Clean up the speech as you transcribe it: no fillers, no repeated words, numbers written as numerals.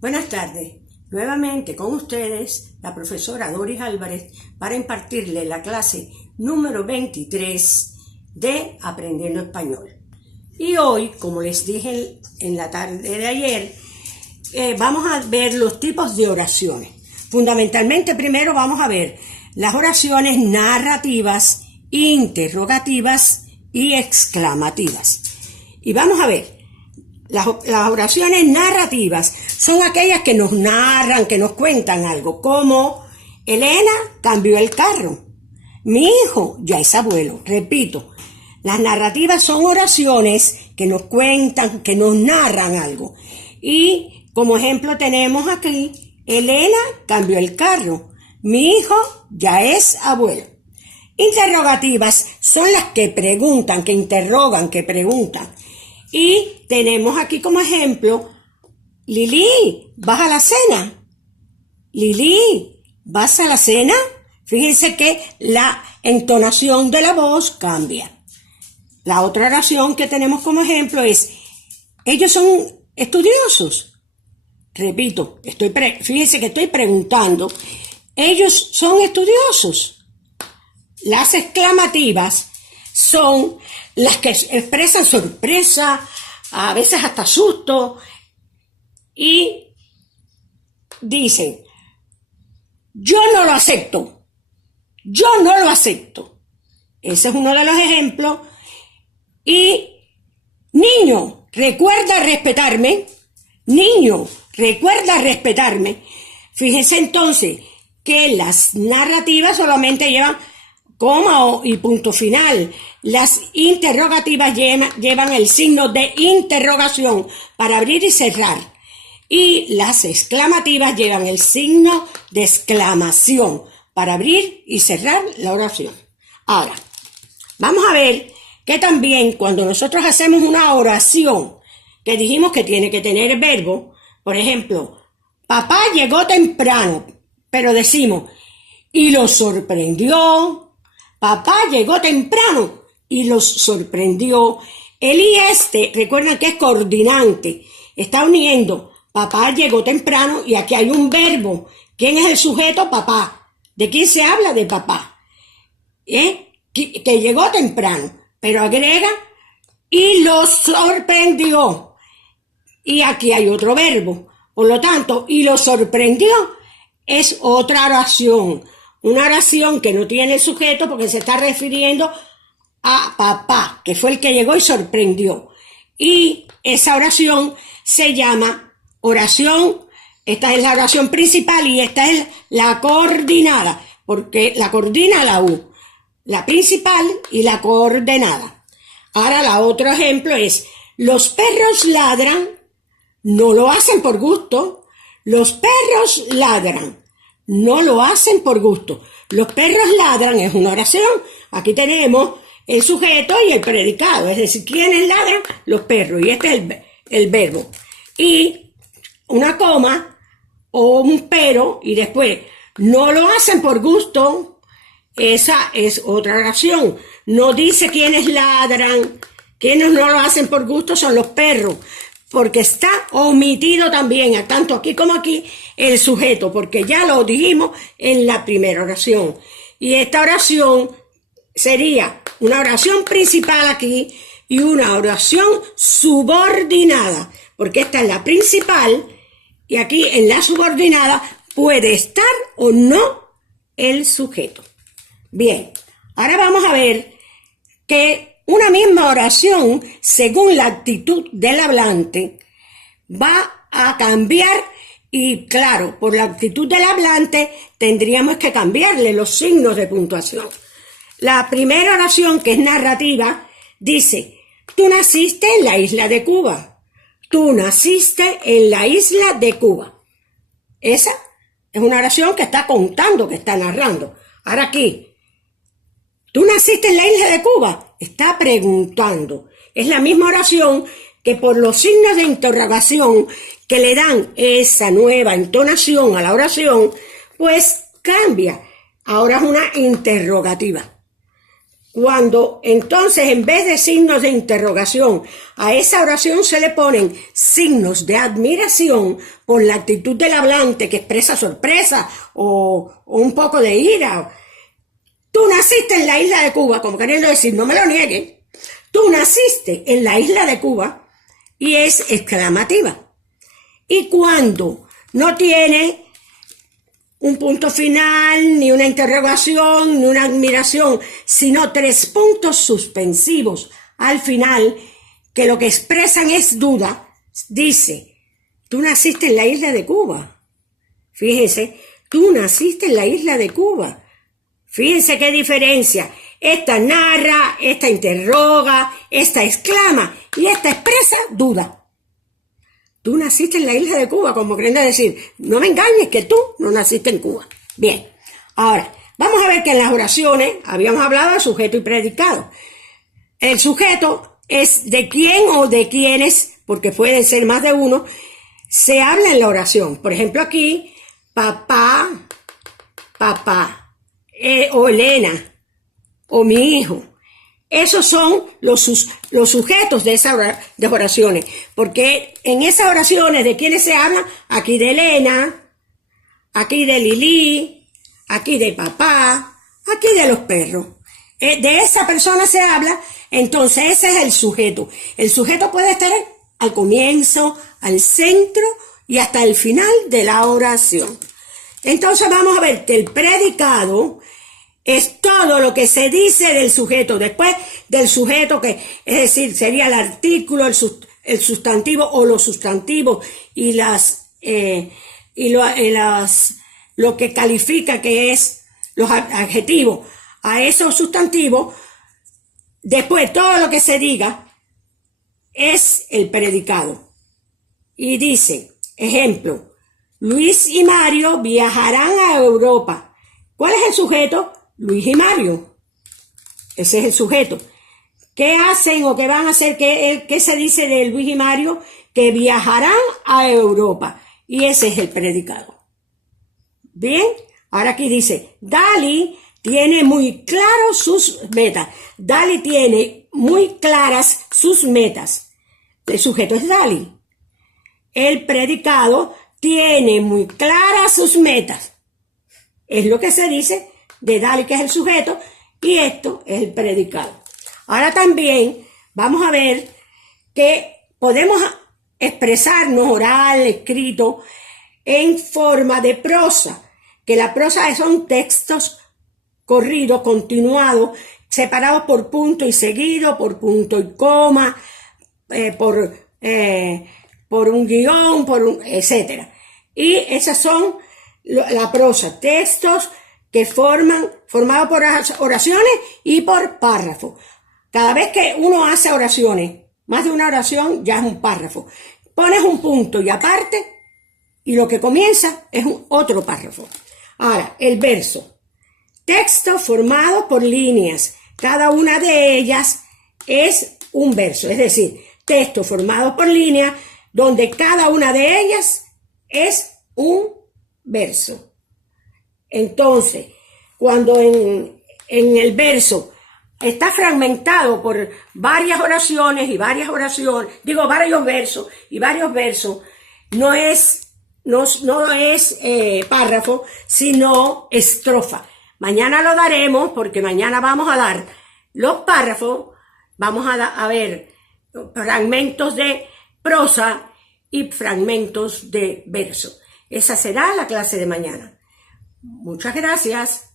Buenas tardes, nuevamente con ustedes la profesora Doris Álvarez para impartirle la clase número 23 de Aprendiendo Español. Y hoy, como les dije en la tarde de ayer, vamos a ver los tipos de oraciones. Fundamentalmente primero vamos a ver las oraciones narrativas, interrogativas y exclamativas. Y vamos a ver. Las oraciones narrativas son aquellas que nos narran, que nos cuentan algo, como Elena cambió el carro, mi hijo ya es abuelo. Repito, las narrativas son oraciones que nos cuentan, que nos narran algo. Y como ejemplo tenemos aquí, Elena cambió el carro, mi hijo ya es abuelo. Interrogativas son las que preguntan, que interrogan, que preguntan. Y tenemos aquí como ejemplo, Lili, ¿vas a la cena? Lili, ¿vas a la cena? Fíjense que la entonación de la voz cambia. La otra oración que tenemos como ejemplo es, ellos son estudiosos. Repito, fíjense que estoy preguntando, ellos son estudiosos. Las exclamativas son las que expresan sorpresa, a veces hasta susto, y dicen, yo no lo acepto, yo no lo acepto. Ese es uno de los ejemplos. Y niño, recuerda respetarme, niño, recuerda respetarme. Fíjense entonces que las narrativas solamente llevan coma y punto final. Las interrogativas llevan el signo de interrogación para abrir y cerrar. Y las exclamativas llevan el signo de exclamación para abrir y cerrar la oración. Ahora, vamos a ver que también cuando nosotros hacemos una oración que dijimos que tiene que tener verbo, por ejemplo, papá llegó temprano, pero decimos, y lo sorprendió. Papá llegó temprano y los sorprendió. El y recuerden que es coordinante. Está uniendo. Papá llegó temprano y aquí hay un verbo. ¿Quién es el sujeto? Papá. ¿De quién se habla? De papá. Que llegó temprano. Pero agrega y los sorprendió. Y aquí hay otro verbo. Por lo tanto, y lo sorprendió es otra oración. Una oración que no tiene el sujeto porque se está refiriendo a papá, que fue el que llegó y sorprendió. Y esa oración se llama oración, esta es la oración principal y esta es la coordinada, porque la coordina la U, la principal y la coordenada. Ahora la otro ejemplo es, los perros ladran, no lo hacen por gusto, los perros ladran. No lo hacen por gusto. Los perros ladran es una oración. Aquí tenemos el sujeto y el predicado. Es decir, ¿quiénes ladran? Los perros. Y este es el verbo. Y una coma o un pero y después no lo hacen por gusto. Esa es otra oración. No dice quiénes ladran. Quienes no lo hacen por gusto son los perros. Porque está omitido también, tanto aquí como aquí, el sujeto, porque ya lo dijimos en la primera oración. Y esta oración sería una oración principal aquí y una oración subordinada, porque esta es la principal y aquí en la subordinada puede estar o no el sujeto. Bien, ahora vamos a ver que una misma oración, según la actitud del hablante, va a cambiar y, claro, por la actitud del hablante tendríamos que cambiarle los signos de puntuación. La primera oración, que es narrativa, dice, tú naciste en la isla de Cuba. Tú naciste en la isla de Cuba. Esa es una oración que está contando, que está narrando. Ahora aquí, tú naciste en la isla de Cuba. Está preguntando. Es la misma oración que por los signos de interrogación que le dan esa nueva entonación a la oración, pues cambia. Ahora es una interrogativa. Cuando entonces en vez de signos de interrogación a esa oración se le ponen signos de admiración por la actitud del hablante que expresa sorpresa o un poco de ira. Tú naciste en la isla de Cuba, como queriendo decir, no me lo niegues. Tú naciste en la isla de Cuba y es exclamativa. Y cuando no tiene un punto final, ni una interrogación, ni una admiración, sino 3 puntos suspensivos al final, que lo que expresan es duda, dice, tú naciste en la isla de Cuba. Fíjense, tú naciste en la isla de Cuba. Fíjense qué diferencia. Esta narra, esta interroga, esta exclama y esta expresa duda. Tú naciste en la isla de Cuba, como queriendo decir, no me engañes que tú no naciste en Cuba. Bien, ahora, vamos a ver que en las oraciones habíamos hablado de sujeto y predicado. El sujeto es de quién o de quiénes, porque pueden ser más de uno, se habla en la oración. Por ejemplo, aquí, papá, papá, o Elena, o mi hijo. Esos son los sujetos de esas oraciones, porque en esas oraciones de quiénes se hablan, aquí de Elena, aquí de Lili, aquí de papá, aquí de los perros. De esa persona se habla, entonces ese es el sujeto. El sujeto puede estar al comienzo, al centro y hasta el final de la oración. Entonces vamos a ver que el predicado es todo lo que se dice del sujeto, después del sujeto, que es decir, sería el artículo, el sustantivo o los sustantivos y lo que califica que es los adjetivos a esos sustantivos. Después todo lo que se diga es el predicado. Y dice, ejemplo, Luis y Mario viajarán a Europa. ¿Cuál es el sujeto? Luis y Mario. Ese es el sujeto. ¿Qué hacen o qué van a hacer? ¿Qué se dice de Luis y Mario? Que viajarán a Europa. Y ese es el predicado. Bien, ahora aquí dice, Dali tiene muy claros sus metas. Dali tiene muy claras sus metas. El sujeto es Dali. El predicado tiene muy claras sus metas. Es lo que se dice de Dali, que es el sujeto, y esto es el predicado. Ahora también vamos a ver que podemos expresarnos oral, escrito, en forma de prosa, que la prosa son textos corridos, continuados, separados por punto y seguido, por punto y coma, por un guión, etcétera. Y esas son la prosa, textos que formados por oraciones y por párrafos. Cada vez que uno hace oraciones, más de una oración ya es un párrafo. Pones un punto y aparte, y lo que comienza es otro párrafo. Ahora, el verso. Texto formado por líneas. Cada una de ellas es un verso. Es decir, texto formado por líneas, donde cada una de ellas es un verso. Entonces, cuando en el verso está fragmentado por varios versos, no es párrafo, sino estrofa. Mañana lo daremos, porque mañana vamos a dar los párrafos, vamos a ver fragmentos de prosa y fragmentos de verso. Esa será la clase de mañana. Muchas gracias.